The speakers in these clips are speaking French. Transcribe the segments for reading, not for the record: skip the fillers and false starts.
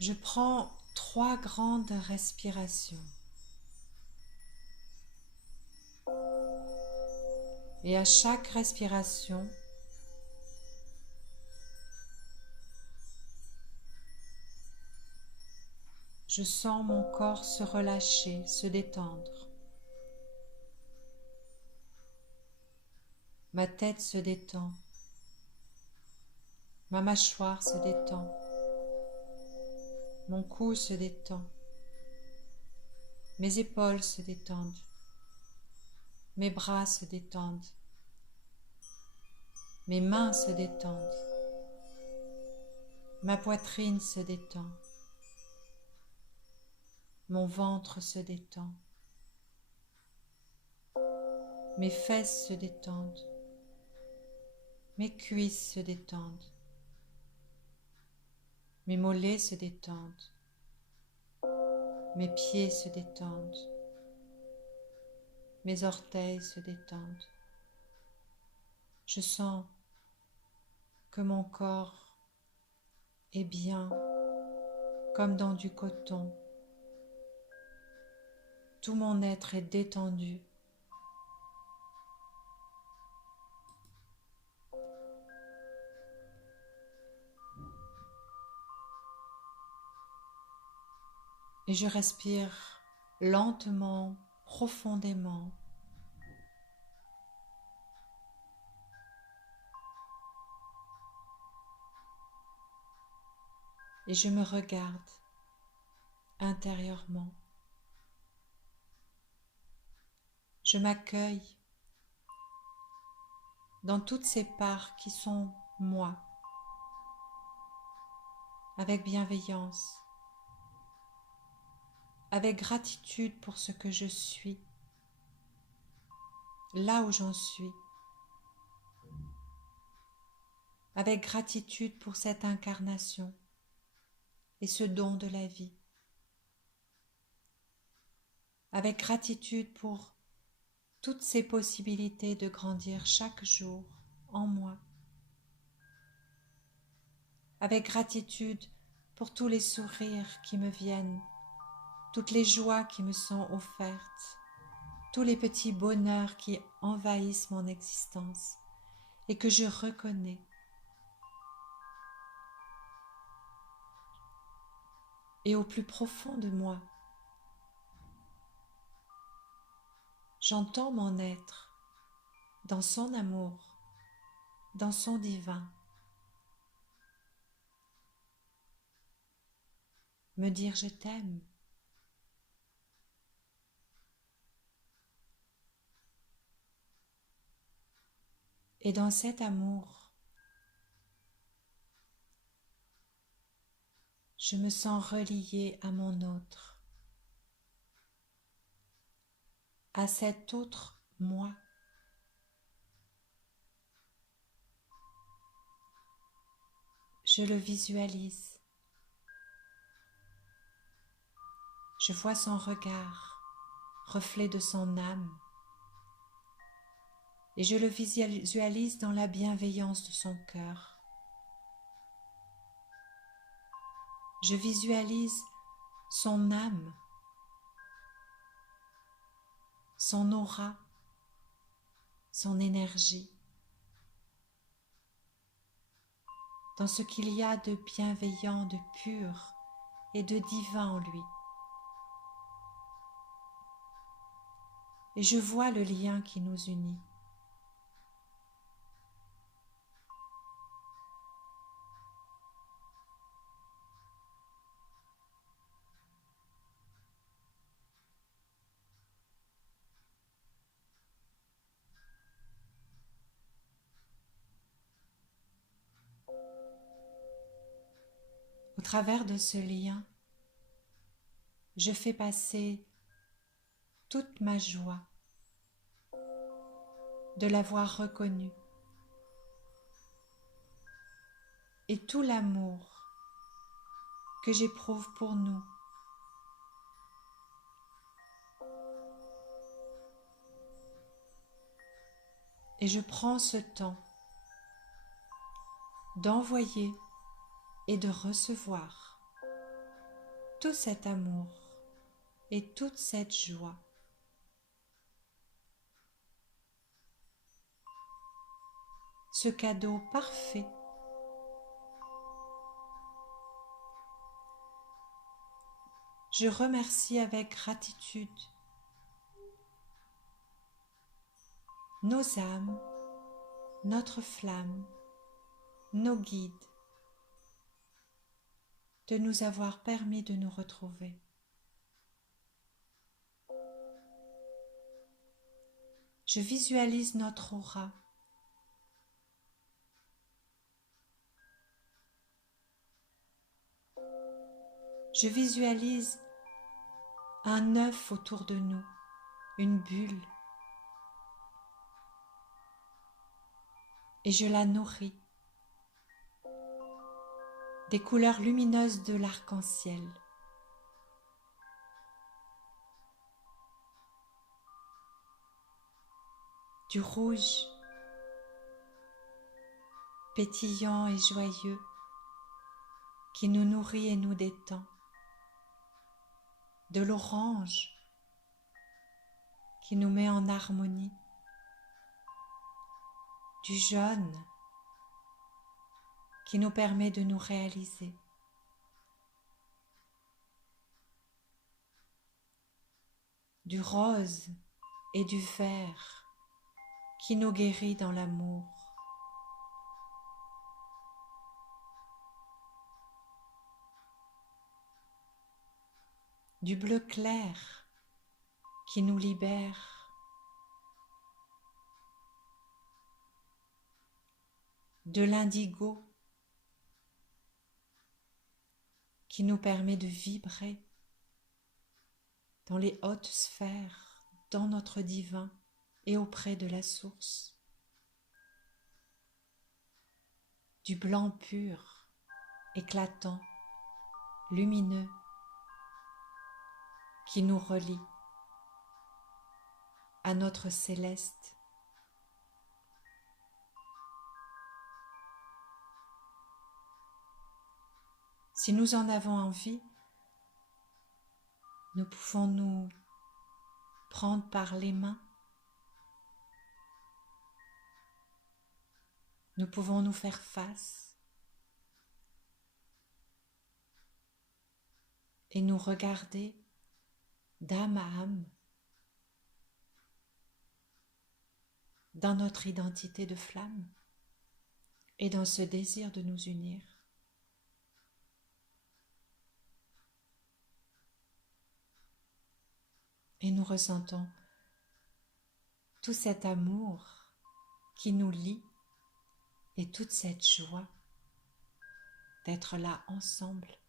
Je prends 3 grandes respirations. Et à chaque respiration, je sens mon corps se relâcher, se détendre. Ma tête se détend. Ma mâchoire se détend. Mon cou se détend. Mes épaules se détendent. Mes bras se détendent. Mes mains se détendent. Ma poitrine se détend. Mon ventre se détend. Mes fesses se détendent. Mes cuisses se détendent. Mes mollets se détendent. Mes pieds se détendent. Mes orteils se détendent. Je sens que mon corps est bien comme dans du coton. Tout mon être est détendu. Et je respire lentement, profondément. Et je me regarde intérieurement. Je m'accueille dans toutes ces parts qui sont moi, avec bienveillance, avec gratitude pour ce que je suis, là où j'en suis, avec gratitude pour cette incarnation et ce don de la vie, avec gratitude pour toutes ces possibilités de grandir chaque jour en moi, avec gratitude pour tous les sourires qui me viennent, toutes les joies qui me sont offertes, tous les petits bonheurs qui envahissent mon existence et que je reconnais. Et au plus profond de moi, j'entends mon être dans son amour, dans son divin, me dire je t'aime. Et dans cet amour, je me sens reliée à mon autre, à cet autre moi. Je le visualise. Je vois son regard, reflet de son âme. Et je le visualise dans la bienveillance de son cœur. Je visualise son âme, son aura, son énergie, dans ce qu'il y a de bienveillant, de pur et de divin en lui. Et je vois le lien qui nous unit. Au travers de ce lien, je fais passer toute ma joie de l'avoir reconnu et tout l'amour que j'éprouve pour nous. Et je prends ce temps d'envoyer et de recevoir tout cet amour et toute cette joie. Ce cadeau parfait je remercie avec gratitude nos âmes, notre flamme, nos guides, de nous avoir permis de nous retrouver. Je visualise notre aura. Je visualise un œuf autour de nous, une bulle, et je la nourris des couleurs lumineuses de l'arc-en-ciel. Du rouge, pétillant et joyeux, qui nous nourrit et nous détend. De l'orange, qui nous met en harmonie. Du jaune, qui nous permet de nous réaliser. Du rose et du vert, qui nous guérit dans l'amour. Du bleu clair, qui nous libère. De l'indigo, qui nous permet de vibrer dans les hautes sphères, dans notre divin et auprès de la source. Du blanc pur, éclatant, lumineux, qui nous relie à notre céleste. Si nous en avons envie, nous pouvons nous prendre par les mains. Nous pouvons nous faire face et nous regarder d'âme à âme dans notre identité de flamme et dans ce désir de nous unir. Et nous ressentons tout cet amour qui nous lie et toute cette joie d'être là ensemble.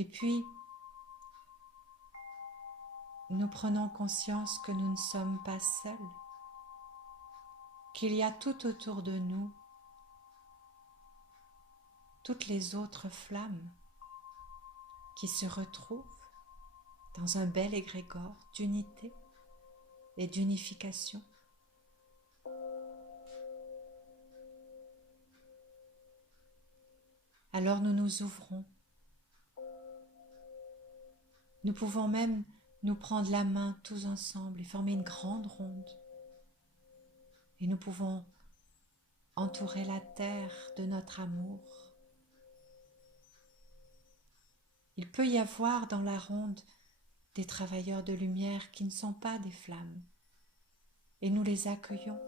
Et puis, nous prenons conscience que nous ne sommes pas seuls, qu'il y a tout autour de nous toutes les autres flammes qui se retrouvent dans un bel égrégore d'unité et d'unification. Alors nous nous ouvrons. Nous pouvons même nous prendre la main tous ensemble et former une grande ronde. Et nous pouvons entourer la terre de notre amour. Il peut y avoir dans la ronde des travailleurs de lumière qui ne sont pas des flammes. Et nous les accueillons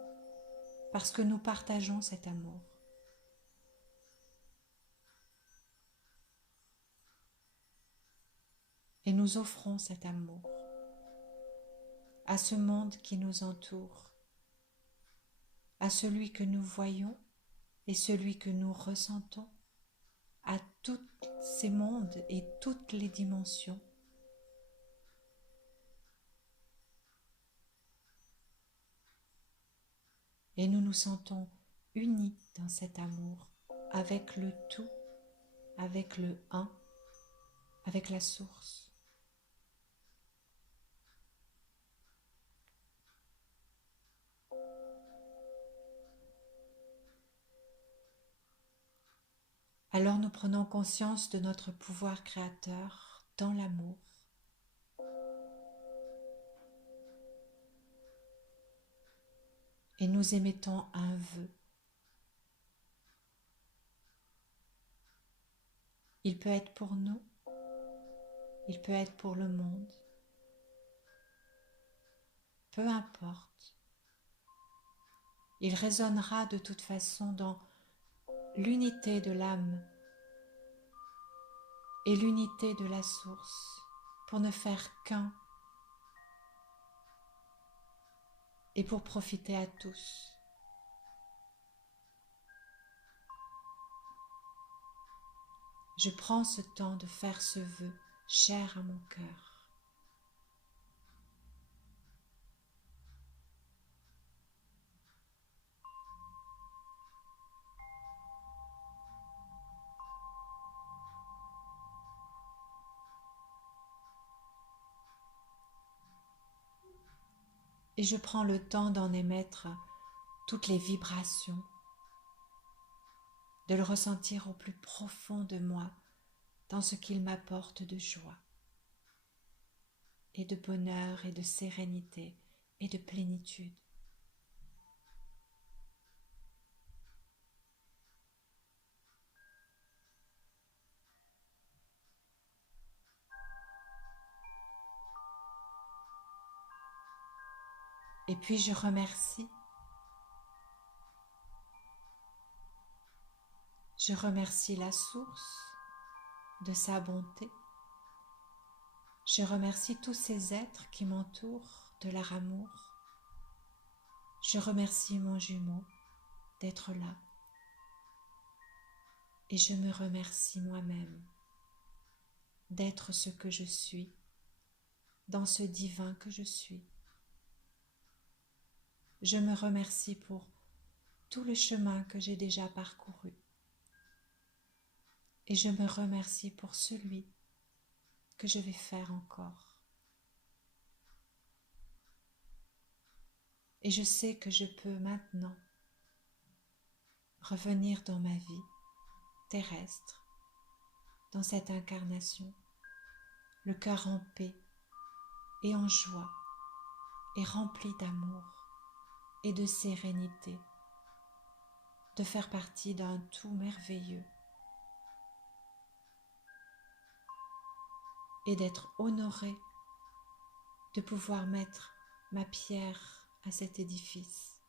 parce que nous partageons cet amour. Et nous offrons cet amour à ce monde qui nous entoure, à celui que nous voyons et celui que nous ressentons, à tous ces mondes et toutes les dimensions. et nous nous sentons unis dans cet amour avec le tout, avec le un, avec la source. Alors nous prenons conscience de notre pouvoir créateur dans l'amour. Et nous émettons un vœu. Il peut être pour nous, il peut être pour le monde, peu importe. Il résonnera de toute façon dans l'unité de l'âme et l'unité de la source pour ne faire qu'un et pour profiter à tous. Je prends ce temps de faire ce vœu cher à mon cœur. Et je prends le temps d'en émettre toutes les vibrations, de le ressentir au plus profond de moi dans ce qu'il m'apporte de joie et de bonheur et de sérénité et de plénitude. Et puis je remercie. Je remercie la source de sa bonté. Je remercie tous ces êtres qui m'entourent de leur amour. Je remercie mon jumeau d'être là. Et je me remercie moi-même d'être ce que je suis, dans ce divin que je suis. Je me remercie pour tout le chemin que j'ai déjà parcouru. Et je me remercie pour celui que je vais faire encore. Et je sais que je peux maintenant revenir dans ma vie terrestre, dans cette incarnation, le cœur en paix et en joie et rempli d'amour et de sérénité, de faire partie d'un tout merveilleux et d'être honoré de pouvoir mettre ma pierre à cet édifice.